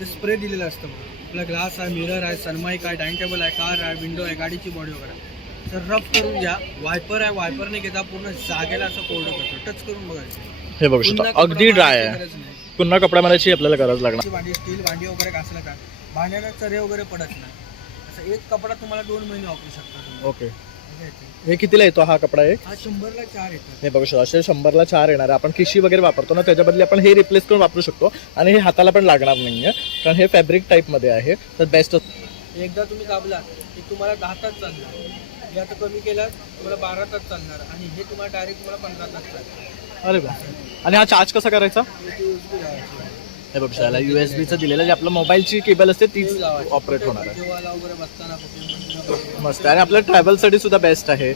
इथे स्प्रे दिलेलं असतं आपला ग्लास आहे, मिरर आहे, सनमाईक आहे, डायनिंग टेबल आहे, कार आहे, विंडो आहे, गाडीची बॉडी वगैरे. तर रफ करून घ्या. वायपर आहे, वायपरने घेता पूर्ण जागेला असं कोरडं करतो. टच करून बघायचं. हे बघू शकता अगदी ड्राय आहे. पुन्हा कपडा मारायची आपल्याला गरज लागणार. भांडी स्टील भांडी वगैरे घासलं का भांड्याला चरे वगैरे पडत नाही. असं एक कपडा तुम्हाला 2 महिने वापरू शकता तुम्ही. ओके. हे कितीला येतो हा कपडा एक? हा 100ला 4 येतो. हे बघू शकतो असे 100ला 4 येणार आहे. आपण खिशी वगैरे वापरतो ना त्याच्या बदली आपण हे रिप्लेस करून वापरू शकतो आणि हे हाताला पण लागणार नाहीये कारण हे फॅब्रिक टाईप मध्ये आहे. तर बेस्ट. एकदा तुम्ही दाबला की तुम्हाला 10 तास चालणार. हे आता कमी केला तुम्हाला 12 तास चालणार आणि हे तुम्हाला डायरेक्ट तुम्हाला 15 तास चालणार. अरे बा. आणि हा चार्ज कसा करायचा? इथे USB लावायची. हे बघू शकता USB चं दिलेलं जे आपलं मोबाईलची केबल असते तीच ऑपरेट होणार आहे. जेवायला वगैरे बसताना कुठे मस्त. आणि आपल्या ट्रॅव्हलसाठी सुद्धा बेस्ट आहे.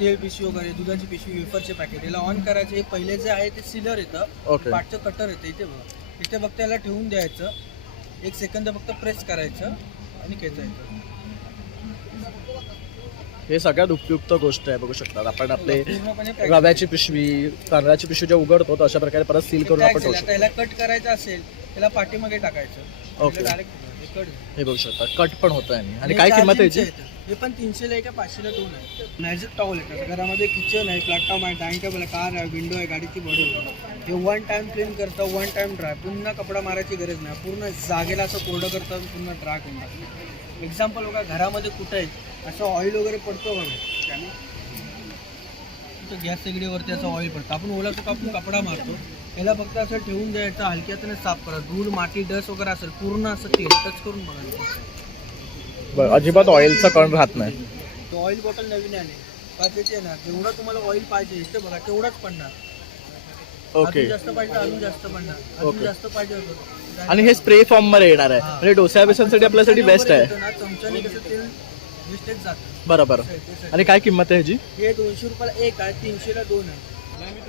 तेल पिशवी वगैरे, दुधाची पिशवी, वेफरचे पॅकेट याला ऑन करायचे. हे पहिले जे आहे ते सीलर येतं. ओके. पाठचं कटर येतं. इथे बघा. इथे फक्त याला ठेवून द्यायचं. 1 सेकंद फक्त प्रेस करायचं आणि खेचायचं. हे सगळ्यात उपयुक्त गोष्ट आहे. बघू शकता आपण आपले पूर्णपणे रव्याची पिशवी, तांदळाची पिशवी जे उघडतो तर अशा प्रकारे परत सील करून आपण ठेवू आता शकतो. याला कट करायचं असेल त्याला पाठीमागे टाकायचं. ओके. Direct cut. हे बघू शकता कट पण होतं आहे. आणि काय किंमत आहे याची? हे पण 300ला आहे का 500ला 2 आहे. मॅजिक टॉवल येतात. घरामध्ये किचन आहे, प्लॅटफॉर्म आहे, डायनिंग टेबल आहे, कार आहे, विंडो आहे, गाडीची बॉडी आहे. हे 1 टाइम क्लीन करतं, 1 टाइम ड्राय. पुन्हा कपडा मारायची गरज नाही. पूर्ण जागेला असं कोरडं करतं, पुन्हा ड्राय करून टाकतं. एक्झाम्पल बघा घरामध्ये कुठं आहे असं ऑइल वगैरे पडतो बघा. गॅस शेगडीवरती असं ऑइल पडतं. आपण ओला सुका आपण कपडा मारतो. याला फक्त असं ठेवून द्यायचं. हलक्या हाताने साफ करा. धूळ माती डस्ट वगैरे असेल पूर्ण असं तेल टच करून बघा. अजिबात ऑइलचा कण राहत नाही. तो ऑइल बॉटल नवीन आले पाचशेची येणार. जेवढा तुम्हाला ऑइल पाहिजे इथे बघा तेवढाच पडणार. ओके. जास्त पाहिजे अजून जास्त पडणार. अजून जास्त पाहिजे होतं. आणि हे स्प्रे फॉर्म मध्ये येणार आहे. म्हणजे डोसा बेसनसाठी आपल्यासाठी बेस्ट आहे. चमच्याने कसं तेल वेस्टेज जातं. बरोबर. आणि काय किंमत आहे ह्याची? हे 200 रुपयाला एक आहे, 300ला 2 आहे.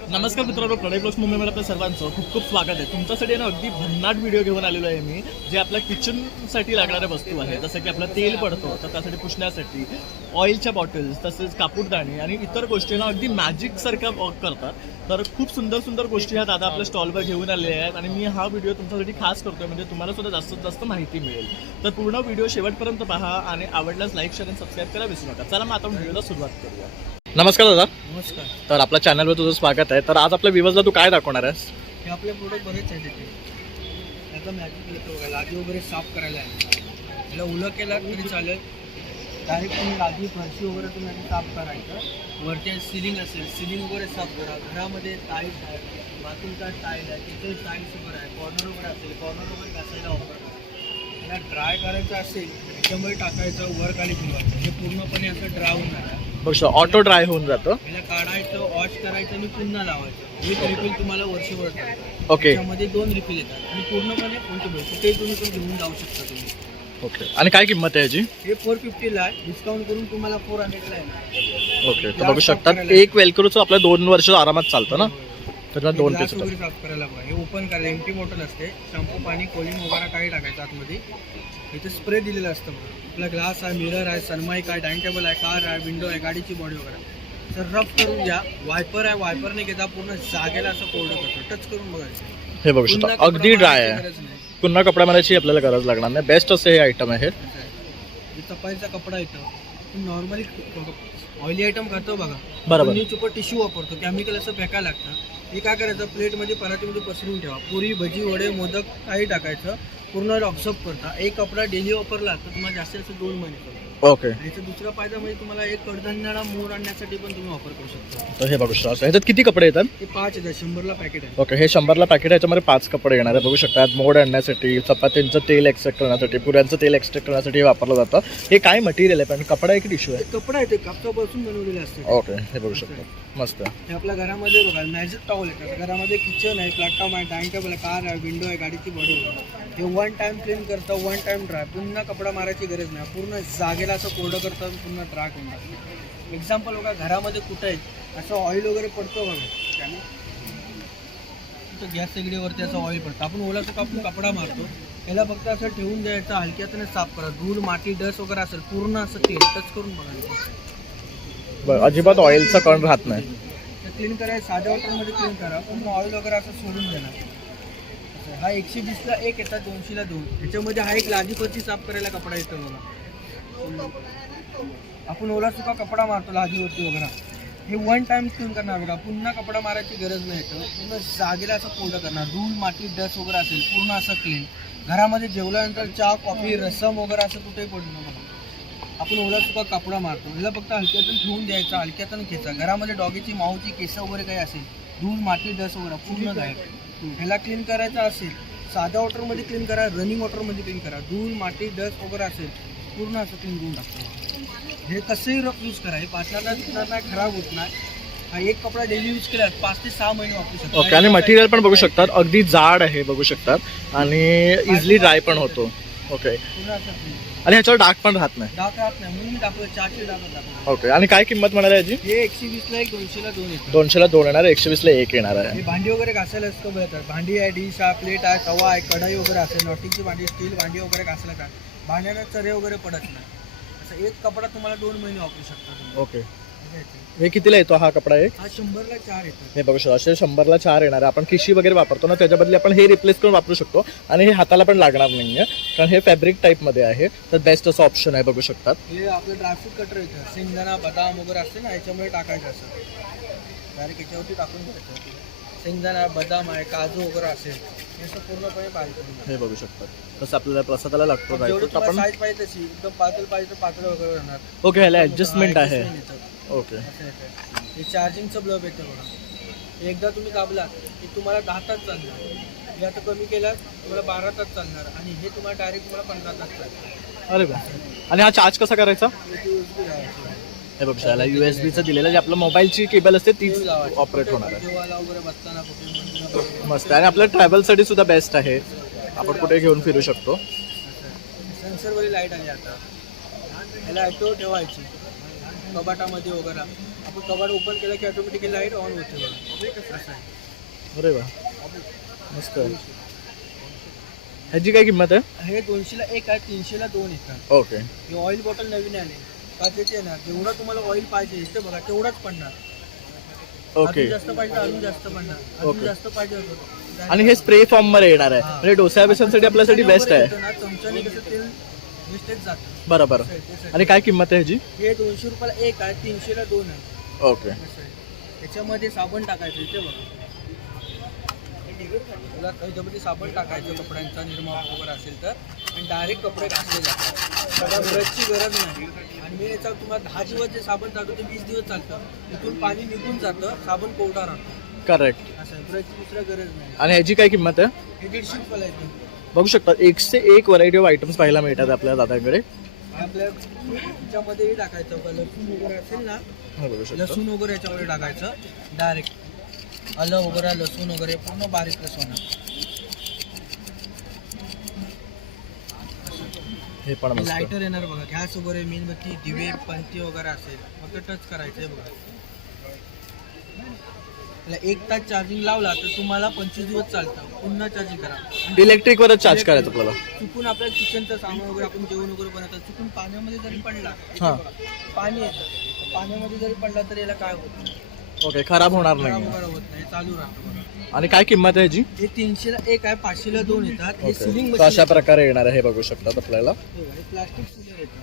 नमस्कार मित्रांनो, प्रोडक्ट ब्लॉग्स मुंबईमध्ये आपल्या सर्वांचं खूप खूप स्वागत आहे. तुमच्यासाठी ना अगदी भन्नाट व्हिडिओ घेऊन आलेलो आहे मी, जे आपल्या किचनसाठी लागणाऱ्या वस्तू आहे. जसं की आपलं तेल पडतो तर त्यासाठी पुसण्यासाठी, ऑइलच्या बॉटल्स, तसेच कापूरदाणी आणि इतर गोष्टी ना अगदी मॅजिकसारख्या वर्क करतात. तर खूप सुंदर सुंदर गोष्टी ह्या दादा आपल्या स्टॉलवर घेऊन आलेल्या आहेत आणि मी हा व्हिडिओ तुमच्यासाठी खास करतोय म्हणजे तुम्हाला सुद्धा जास्तीत जास्त माहिती मिळेल. तर पूर्ण व्हिडिओ शेवटपर्यंत पहा आणि आवडल्यास लाईक, शेअर आणि सबस्क्राईब करायला विसरू नका. चला मग आता व्हिडिओला सुरुवात करूया. नमस्कार दादा. नमस्कार. तर आपल्या चॅनलवर तुझं स्वागत आहे. तर आज आपल्या व्ह्यूअर्सला तू काय दाखवणार आहेस? हे आपले प्रोडक्ट बरेच आहेत इथे. त्याचा मॅजिक येतो बघा. लादी वगैरे साफ करायला आहे. याला उलं केला तरी चालेल. डायरेक्ट तुम्ही लादी फरशी वगैरे तुम्ही आधी साफ करायचं. वरती सिलिंग असेल सिलिंग वगैरे साफ करा. घरामध्ये टाईल्स आहे, बाथरूमचा टाईल आहे, किचन टाईल्स वगैरे आहे, कॉर्नर वगैरे असेल कॉर्नर वगैरे घासायला वापर करा. याला ड्राय करायचं असेल त्याच्यामुळे टाकायचं, वर खाली फिरवायचं. हे पूर्णपणे असं ड्राय होणार आहे. बघ ऑटो ड्राय होऊन जातं. याला काढायचं, वॉश करायचं आणि पुन्हा लावायचं. एक रिफिल तुम्हाला वर्षभर टाकतो. ओके. त्यामध्ये 2 रिफिल येतात आणि पूर्णपणे पोर्टेबल. कुठेही तुम्ही पण घेऊन जाऊ शकता तुम्ही. ओके. आणि काय किंमत आहे याची? हे 450ला आहे. डिस्काउंट करून तुम्हाला 400ला आहे. ओके. तर बघू शकता एक वेलक्रोचं आपल्या 2 वर्ष आरामात चालतं ना. तर 2 ग्लास पीस वगैरे साफ करायला बघा. हे ओपन करायला एम्प्टी बॉटल असते. शॅम्पू, पाणी, कोलिंग वगैरे काही टाकायचं आतमध्ये. इथे स्प्रे दिलेलं असतं बघा. आपला ग्लास आहे, मिरर आहे, सनमाईक आहे, डायनिंग टेबल आहे, कार आहे, विंडो आहे, गाडीची बॉडी वगैरे. तर रफ करून घ्या. वायपर आहे, वायपरने घेता पूर्ण जागेला असं कोरडं करतो. टच करून बघायचं. हे बघू शकता अगदी ड्राय आहे. पुन्हा कपडा मारायची आपल्याला गरज लागणार नाही. बेस्ट असे हे आयटम आहे. चपाईचा कपडा येतो. नॉर्मली ऑइली आयटम खातो बघा. बरोबर. मी चुपट टिश्यू वापरतो. केमिकल असं फेकायला लागतं. हे काय करायचं प्लेटमध्ये परातीमध्ये पसरून ठेवा. पुरी, भजी, वडे, मोदक काही टाकायचं. पूर्ण ऑब्झर्व करता. एक कपडा डेली वापरला तर तुम्हाला जास्तीत जास्त 2 महिने करतो. ओके. याचा दुसरा फायदा म्हणजे तुम्हाला एक कडधान्याला मोड आणण्यासाठी पण तुम्ही वापर करू शकता. तर हे बघू शकता ह्याच्यात किती कपडे येतात? हे 5 येतात. 100ला पॅकेट आहे. ओके. हे 100ला पॅकेट आहे. याच्यामध्ये 5 कपडे येणार आहे. बघू शकता यात मोड आणण्यासाठी, चपात्यांचं तेल एक्स्ट्रॅक्ट करण्यासाठी, पुऱ्यांचं तेल एक्स्ट्रॅक्ट करण्यासाठी हे वापरलं जातं. हे काय मटेरियल आहे पण कपडा आहे की टिश्यू आहे? कपडा आहे ते कापसापासून बनवलेले असते. ओके. हे बघू शकता मस्त. हे आपल्या घरामध्ये बघा मॅजिक टॉवल येतात. घरामध्ये किचन आहे, प्लॅटफॉर्म आहे, डायनिंग टेबल आहे, कार आहे, विंडो आहे, गाडीची बॉडी आहे. हे 1 टाइम क्लीन करतं, 1 टाइम ड्राय. पुन्हा कपडा मारायची गरज नाही. पूर्ण जागेला असं कोरडं करतं, पुन्हा ड्राय करून टाकतं. एक्झाम्पल बघा घरामध्ये कुठं आहे असं ऑइल वगैरे पडतो बघा. गॅस शेगडीवरती असं ऑइल पडतं. आपण ओला सुका आपण कपडा मारतो. याला फक्त असं ठेवून द्यायचं. हलक्या हाताने साफ करा. धूळ माती डस्ट वगैरे असेल पूर्ण असं तेल टच करून बघा. अजिबात ऑइलचा कण राहत नाही. क्लीन करायचं. साध्या वॉटरमध्ये क्लीन करा. पूर्ण ऑइल वगैरे असं सोडून देणार. हा 120ला एक येतात, 200ला 2. ह्याच्यामध्ये हा एक लादी फरशी साफ करायला कपडा येतो बघा. आपण ओला सुका कपडा मारतो लादीवरती वगैरे, हे 1 टाइम क्लीन करणार बघा. पुन्हा कपडा मारायची गरज नाही. पूर्ण जागेला असं कोरडं करणार. धूळ माती डस्ट वगैरे असेल पूर्ण असं क्लीन. घरामध्ये जेवल्यानंतर चहा कॉफी रसम वगैरे असं कुठेही पडलं बघा. आपण ओला सुका कपडा मारतो, ह्याला फक्त हलक्यातून ठेवून द्यायचा, हलक्यातून घ्यायचा. घरामध्ये डॉगीची माऊची केस वगैरे काही असेल, धूळ माती डस्ट वगैरे पूर्ण गायब. ह्याला क्लीन करायचं असेल साध्या वॉटरमध्ये क्लीन करा, रनिंग वॉटरमध्ये क्लीन करा. धूळ माती डस्ट वगैरे असेल पूर्ण असं क्लीन करून टाकतो. हे कसंही रफ यूज करा, हे पाचणार नाही, खराब होत नाही. हा एक कपडा डेली यूज केला 5 ते 6 महिने वापरू शकतो. ओके. आणि मटेरियल पण बघू शकतात, अगदी जाड आहे बघू शकतात आणि इझिली ड्राय पण होतो. ओके. पूर्ण असं clean. आणि ह्याच्यावर डाग पण राहत नाही. डाग राहत नाही म्हणून मी दाखवलं 400 डाग दाखवलं. ओके. आणि काय किंमत म्हणाली याची? हे 120ला एक, 200ला 2 येतात. 200ला 2 येणार आहे, 120ला 1 येणार आहे. हे भांडी वगैरे घासायला असतं बघतात. भांडी आहे, डिश आहे, प्लेट आहे, तवा आहे, कढाई वगैरे असेल, नॉटिंगची भांडी, स्टील भांडी वगैरे घासायला काय भांड्याला चरे वगैरे पडत नाही. असं एक कपडा तुम्हाला 2 महिने वापरू शकता तुम्ही. ओके. हे कितीला येतो हा कपडा एक? हा 100ला 4 येतात. हे बघू शकतो, असे 100ला 4 येणार आहे. आपण खिशी वगैरे वापरतो ना, त्याच्या बदली आपण हे रिप्लेस करून वापरू शकतो. आणि हे हाताला पण लागणार नाहीये, कारण हे फॅब्रिक टाईपमध्ये आहे. तर बेस्ट असं ऑप्शन आहे बघू शकतात. हे आपलं ड्रायफ्रूट कटर येतं, शेंगदाणा बदाम वगैरे असते ना, याच्यामध्ये टाकायचं असं डायरेक्ट याच्यावरती टाकून द्यायचं. शेंगदाणा बदाम आहे, काजू वगैरे असेल, हे असं पूर्णपणे बारीक करून घ्यायचं. हे बघू शकतात तसं आपल्याला प्रसादाला लागतो जेवढी ड्रायफ्रूट तुम्हाला आपण. साईज पाहिजे तशी, एकदम पातळ पाहिजे तर पातळ वगैरे होणार. ओके. ह्याला ॲडजस्टमेंट आहे. Adjustment येतं. ओके. असं येतं. हे चार्जिंगचं ब्लब येतं बघा. एकदा तुम्ही दाबला की तुम्हाला 10 तास चालणार. हे आता कमी केला तुम्हाला 12 तास चालणार. आणि हे तुम्हाला डायरेक्ट तुम्हाला 15 तास चालणार. अरे वा. आणि हा चार्ज कसा करायचा? हे USB लावायची. हे बघू शकता USB-चं दिलेलं, जे आपलं मोबाईलची केबल असते तीच हे लावायची. ऑपरेट कुठे होणार आहे. जेवायला वगैरे बसताना कुठे मंदिरात वगैरे. मस्त आहे. आणि आपल्या ट्रॅव्हलसाठी सुद्धा बेस्ट आहे, आपण कुठे घेऊन फिरू शकतो. सेन्सरवाली लाईट आली आता. ह्याला ॲटो ठेवायची कपाटामध्ये वगैरे. आपण कपाट ओपन केलं की ऑटोमॅटिकली लाईट ऑन होते बघा. असं आहे. अरे वा, मस्त आहे. ह्याची काय किंमत आहे? हे 200ला 1 आहे, 300ला 2 येतात. ओके. हे ऑइल बॉटल नवीन आले, काचेचे येणार. जेवढा तुम्हाला ऑइल पाहिजे इथे बघा तेवढाच पडणार. ओके. अजून जास्त पाहिजे अजून जास्त पडणार. अजून ओके. जास्त पाहिजे होतं. आणि हे स्प्रे फॉर्म मध्ये येणार आहे, म्हणजे डोसा बेसनसाठी आपल्यासाठी बेस्ट आहे. चमच्याने कसं तेल वेस्टेज जातं. बरोबर. आणि काय किंमत आहे ह्याची? हे 200 रुपयाला 1 आहे, 300ला 2 आहे. ओके. असं आहे. त्याच्यामध्ये साबण टाकायचं इथे बघा. तुला त्याच्यामध्ये साबण टाकायचं कपड्यांचा निर्मा वगैरे असेल तर, आणि डायरेक्ट कपडे घासले जातात. त्याला ब्रशची गरज नाही. आणि मी याचा तुम्हाला 10 दिवस जे साबण चालतो ते 20 दिवस चालतं. इथून पाणी निघून जातं, साबण कोरडा राहतो. करेक्ट. असं आहे. ब्रशची दुसऱ्या गरज नाही. आणि ह्याची काय किंमत आहे? हे 150 रुपयाला येते. बघू शकता 1 से 1 व्हरायटी ऑफ आयटम्स पाहायला मिळतात आपल्या दादाकडे. आपल्या याच्यामध्येही टाकायचं बघा. लसूण वगैरे असेल ना, हे बघू शकता. लसूण वगैरे याच्यामध्ये टाकायचं डायरेक्ट. आलं वगैरे लसूण वगैरे पूर्ण बारीक लसूण. हे पण मस्त. लायटर येणार बघा. गॅस वगैरे मेणबत्ती दिवे पंती वगैरे असेल फक्त टच करायचंय बघा. त्याला 1 तास चार्जिंग लावला तर तुम्हाला 25 दिवस चालतं. पुन्हा चार्जिंग करा. इलेक्ट्रिक वरच चार्ज करायचं आपल्याला. चुकून आपल्या किचनचं सामान वगैरे आपण जेवण वगैरे बनवतात, चुकून पाण्यामध्ये जरी पडला, हा. पाणी येतं, पाण्यामध्ये जरी पडला तरी याला काय होत नाही. ओके. खराब होणार खराब नाही. वगैरे होत नाही, चालू राहतं बघा. आणि काय किंमत आहे ह्याची? हे 300ला 1 आहे, 500ला 2 येतात. हे ओके. सिलिंग तर अशा प्रकारे येणार आहे, हे बघू शकतात आपल्याला. हे प्लास्टिक सिलर येतं.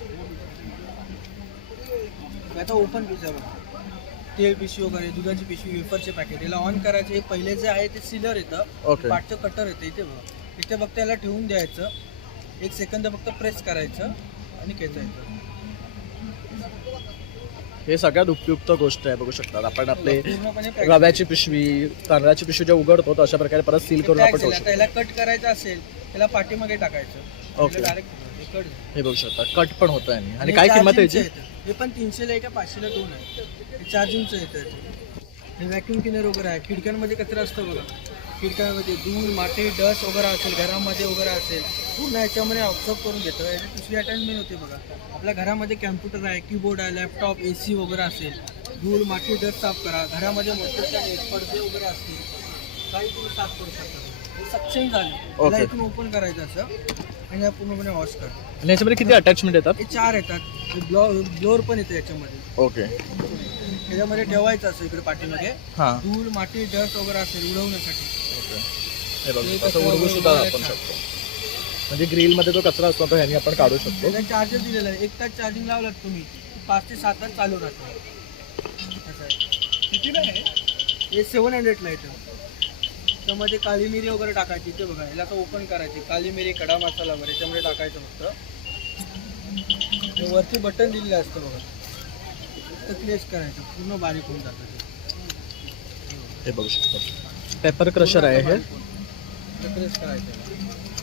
याचा ओपन पीस आहे बघा. तेल पिशवी वगैरे, दुधाची पिशवी, वेफरचे पॅकेट, याला ऑन करायचे. हे पहिले जे आहे ते सिलर येतं, ओके. पाठचं कटर येतं इथे बघा. इथे फक्त याला ठेवून द्यायचं, 1 सेकंद फक्त प्रेस करायचं आणि खेचायचं. हे सगळ्यात उपयुक्त गोष्ट आहे, बघू शकतात. आपण आपले पूर्णपणे pack रव्याची पिशवी, तांदळाची पिशवी जे उघडतो तर अशा प्रकारे परत सील करून tag आपण ठेवू झालं. आता शकतो. याला कट करायचं असेल त्याला पाठीमागे टाकायचं. ओके. Direct cut. हे बघू शकता, कट पण होतं आहे. आणि काय किंमत आहे याची? हे पण 300ला 1 आहे, 500ला 2 आहे. हे चार्जिंगचं येतं. हे व्हॅक्यूम क्लिनर वगैरे आहे. खिडक्यांमध्ये कचरा असतो बघा. खिडक्यांमध्ये धूळ माती डस्ट वगैरे असेल, घरामध्ये वगैरे असेल, पूर्ण याच्यामध्ये ऑब्झर्व करून घेतो. याची दुसरी अटॅचमेंट होते बघा. आपल्या घरामध्ये कॅम्प्युटर आहे, कीबोर्ड आहे, लॅपटॉप, AC वगैरे असेल, धूळ माती डस्ट साफ करा. घरामध्ये मोठे पडदे वगैरे असतील, काही तुम्ही साफ करू शकता. हे सक्षम झाले. ओके. याला इथून ओपन करायचं असं आणि या पूर्णपणे वॉश करा. आणि याच्यामध्ये किती अटॅचमेंट येतात? हे 4 येतात. ब्लोअर पण येतं याच्यामध्ये. ओके. त्याच्यामध्ये ठेवायचं असं इकडे पाठीमागे. हां. धूळ माती डस्ट वगैरे असेल उडवण्यासाठी. ओके. हे बघ हे असं कचरा उडवू सुद्धा उडवायला आपण छान. शकतो. म्हणजे ग्रिल मध्ये जो कचरा असतो तो ह्यानी आपण काढू शकतो. त्याला चार्जर दिलेला आहे. 1 तास चार्जिंग लावलात तुम्ही 5 ते 7 तास चालू राहतो. असं आहे. कितीला आहे? हे 700 ला येतं. त्यामध्ये काळी मिरी वगैरे टाकायची. ते बघा याला आता ओपन करायची. काळी मिरी, खडा मसाला वगैरे त्यामध्ये टाकायचं फक्त. हे वरती बटन दिलेलं असतं बघा. फक्त प्लेस करायचं. पूर्ण बारीक होऊन जातं ते. हे बघू शकतो. पेपर क्रशर आहे हे. प्रेस करायचं.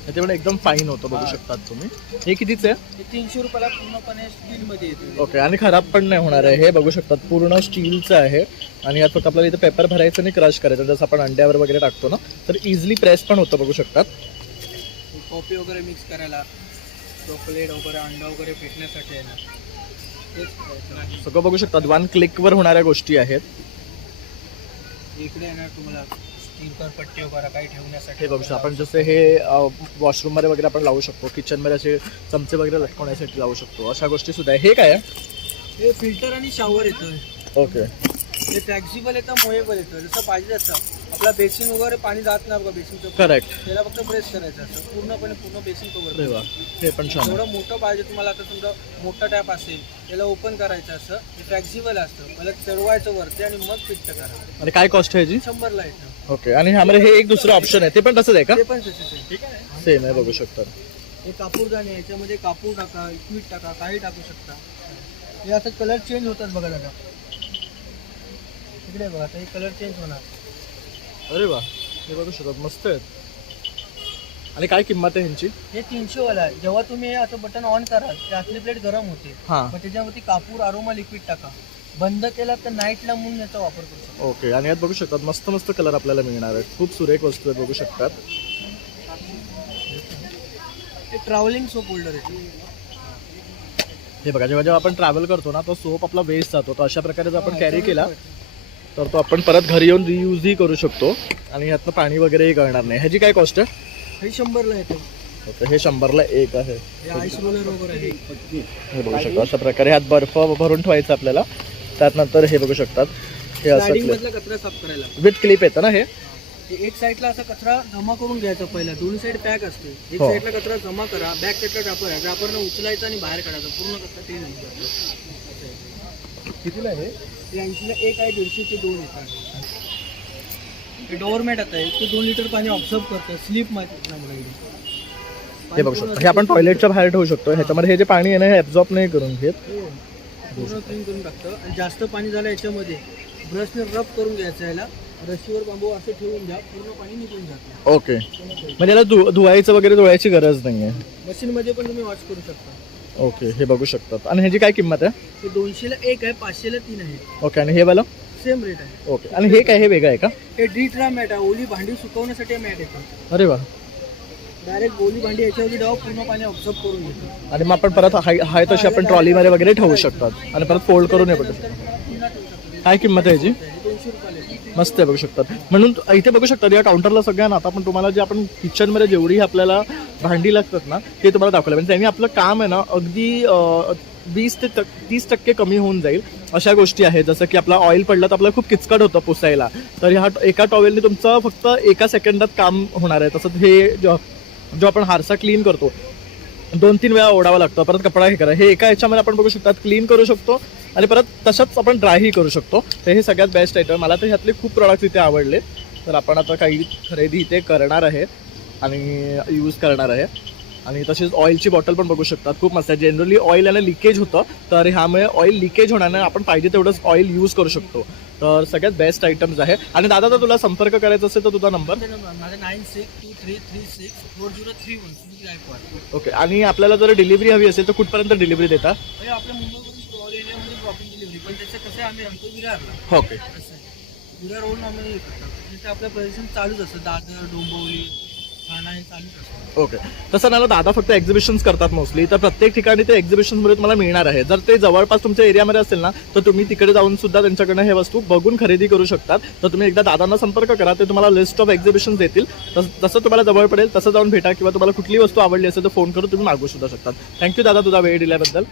ते पण एकदम फाईन होतं बघू शकतात तुम्ही. हे कितीच आहे? हे 300 रुपयाला पूर्णपणे स्टीलमध्ये येते. ओके. आणि खराब पण नाही होणार आहे. हे बघू शकतात पूर्ण स्टीलचं आहे आणि यात फक्त आपल्याला इथे पेपर भरायचं आणि क्रश करायचं. जसं आपण अंड्यावर वगैरे टाकतो ना तर इझिली प्रेस पण होतं बघू शकतात. कॉफी वगैरे मिक्स करायला, चॉकलेट वगैरे, अंडा वगैरे फेकण्यासाठी आहे ना, तेच करायचं. सगळं बघू शकतात 1 क्लिकवर होणाऱ्या गोष्टी आहेत. इकडे आहे ना तुम्हाला स्टीलवर पट्टी वगैरे काही ठेवण्यासाठी. हे बघू शकतो आपण जसे हे वॉशरूममध्ये वगैरे आपण लावू शकतो. किचनमध्ये असे चमचे वगैरे लटकवण्यासाठी लावू शकतो. अशा गोष्टी सुद्धा आहे. हे काय आहे? हे फिल्टर आणि शॉवर येतं. ओके. हे फ्लेक्झिबल येतं, मोएबल येतं. जसं पाहिजे तसं. आपला बेसिन वगैरे पाणी जात नाही बघा बेसिनचं. करेक्ट. त्याला फक्त प्रेस करायचं असतं. पूर्ण बेसिन कव्हर. अरे वा, हे पण छान आहे. एवढं मोठं पाहिजे तुम्हाला. आता समजा मोठा टॅप असेल त्याला ओपन करायचं असं. हे फ्लेक्झिबल असतं. मला चढवायचं वरती आणि मग फिट करायचं. आणि काय कॉस्ट आहे याची? 100 ला येतं. ओके. आणि ह्यामध्ये हे एक दुसरं ऑप्शन आहे ते पण तसंच आहे का? ते पण तसंच आहे. सेम आहे बघू शकतात. हे कापूरदाणे, याच्यामध्ये कापूर टाका, मीठ टाका, काही टाकू शकता. हे असं कलर चेंज होतात बघा दादा. इकडे बघा आता हे कलर चेंज होणार. अरे वा, हे बघू शकतात मस्त आहेत. आणि काय किंमत आहे ह्यांची? हे 300 वाला आहे. जेव्हा तुम्ही हे असं बटन ऑन कराल ते आतली प्लेट गरम होते. हां. मग त्याच्यावरती कापूर अरोमा लिक्विड टाका. बंद केला तर नाईटला म्हणून याचा वापर करू शकतो. ओके. आणि यात बघू शकतात मस्त मस्त कलर आपल्याला मिळणार आहेत. खूप सुरेख वस्तू आहे बघू शकतात. हे ट्रॅव्हलिंग सोप होल्डर आहे. हे बघा जेव्हा जेव्हा आपण ट्रॅव्हल करतो ना तो सोप आपला वेस्ट जातो. तर अशा प्रकारे जर आपण कॅरी केला तर तो आपण परत घरी येऊन रियूजही करू शकतो आणि यातनं पाणी वगैरेही गळणार नाही. ह्याची काय कॉस्ट आहे? हे 100 ला येतं. ओके. हे 100 ला एक आहे. हे आईस रोलर वगैरे आहे. हे बघू शकतो अशा प्रकारे ह्यात बर्फ भरून ठेवायचं आपल्याला. त्यानंतर हे बघू शकतात हे स्लायडिंग असं मधला कचरा साफ करायला. विथ क्लिप येतं ना हे. एक साईडला असा कचरा जमा करून घ्यायचा पहिला. दोन्ही साईड पॅक असते. एक हो. साईडला कचरा जमा करा, बॅक साईडला टापर टापरनं उचलायचं आणि बाहेर काढायचं. पूर्ण कचरा क्लीन होऊन जातो. कितीला आहे? ते 80 ला एक आहे, 150 चे 2 येतात. हे डोअरमॅट आता 1 ते 2 लिटर पाणी ऑब्झर्व करतं स्लीप मध्ये. हे बघू शकतो. हे आपण टॉयलेटच्या बाहेर ठेवू शकतो. ह्याच्यामध्ये हे जे पाणी आहे ना हे ॲब्झॉर्ब नाही करून घेत. पूर्ण क्लीन करून टाकतं. आणि जास्त पाणी झालं याच्यामध्ये ब्रशने रब करून घ्यायचं. याला रशीवर बांबू असं ठेवून द्या, पूर्ण पाणी निघून जातं. ओके. म्हणजे याला धुवायचं वगैरे धुवायची गरज नाही आहे. मशीनमध्ये पण तुम्ही वॉश करू शकता. ओके. हे बघू शकतात. आणि ह्याची काय किंमत आहे? हे 200 ला 1 आहे, 500 ला 3 आहे. ओके. आणि हे वाला? सेम रेट आहे. ओके. आणि हे काय हे वेगळं आहे का? हे ड्रीट्रा मॅट आहे. ओली भांडी सुकवण्यासाठी मॅट येतं. अरे वा. डायरेक्ट ओली भांडी याच्यावरती डाव पूर्ण पाणी ऑब्झर्व करून घेतो. आणि मग आपण परत हाय तशी आपण ट्रॉलीमध्ये वगैरे ठेवू शकतात आणि परत फोल्ड करून हे बघू शकतो. पुन्हा ठेवू शकतो. काय किंमत आहे याची? 200 रुपयाला येतं. मस्त आहे बघू शकतात. म्हणून इथे बघू शकतात या काउंटरला सगळ्यांना आता आपण तुम्हाला जे आपण किचनमध्ये जेवढी आपल्याला भांडी लागतात ना ते तुम्हाला दाखवलं. म्हणजे त्यांनी आपलं काम आहे ना अगदी 20 ते 30% कमी होऊन जाईल अशा गोष्टी आहेत. जसं की आपला ऑइल पडलं तर आपल्याला खूप किचकट होतं पुसायला. तर ह्या एका टॉवेलने तुमचं फक्त एका सेकंदात काम होणार आहे. तसंच हे जो आपण हारसा क्लीन करतो 2-3 वेळा ओढावा लागतो. परत कपडा हे करा. हे एका ह्याच्यामध्ये आपण बघू शकतात क्लीन करू शकतो आणि परत तसंच आपण ड्रायही करू शकतो. तर हे सगळ्यात बेस्ट आयटम. मला तर ह्यातले खूप प्रॉडक्ट्स इथे आवडले. तर आपण आता काही खरेदी इथे करणार आहे आणि यूज करणार आहे. आणि तसेच ऑइलची बॉटल पण बघू शकतात. खूप मस्त आहे. जनरली ऑइल याला लिकेज होतं तर ह्यामुळे ऑइल लिकेज होणार नाही. आपण पाहिजे तेवढंच ऑइल यूज करू शकतो. तर सगळ्यात बेस्ट आयटम्स आहे. आणि दादा जर तुला संपर्क करायचा असेल तर तुझा नंबर? माझा 9623364031. ओके. आणि आपल्याला जर डिलिव्हरी हवी असेल तर कुठपर्यंत डिलिव्हरी देता? आपल्या मुंबईवरून ऑल इंडियामध्ये ड्रॉपिंग डिलिव्हरी. पण त्याचं कसं आहे आम्ही राहतो विरारला. ओके. असं आहे. विरार होऊन आम्ही हे करतो. तिथे आपलं पर्यटन चालूच असतं. दादर, डोंबिवली, ठाणा हे चालूच असतं. ओके. तसं ना दादा फक्त एक्झिबिशन्स करतात मोस्टली. तर प्रत्येक ठिकाणी ते एक्झिबिशनमध्ये तुम्हाला मिळणार आहे. जर ते जवळपास तुमच्या एरियामध्ये असेल ना तर तुम्ही तिकडे जाऊन सुद्धा त्यांच्याकडनं हे वस्तू बघून खरेदी करू शकतात. तर तुम्ही एकदा दादांना संपर्क करा. ते तुम्हाला लिस्ट ऑफ एक्झिबिशन देतील. जसं तुम्हाला जवळ पडेल तसं जाऊन भेटा किंवा तुम्हाला कुठली वस्तू आवडली असेल तर फोन करून तुम्ही मागवू सुद्धा शकतात. थँक्यू दादा तुझा वेळ दिल्याबद्दल.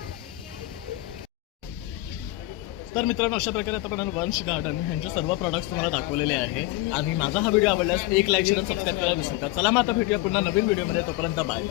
तर मित्रांनो अशा प्रकारे आता आपण वंश गार्डन ह्यांचे सर्व प्रॉडक्ट्स तुम्हाला दाखवलेले आहे आणि माझा हा व्हिडिओ आवडल्यास एक लाईक शेअर सबस्क्राईब करायला विसरू नका. चला मग आता भेटूया पुन्हा नवीन व्हिडिओमध्ये, तोपर्यंत बाय.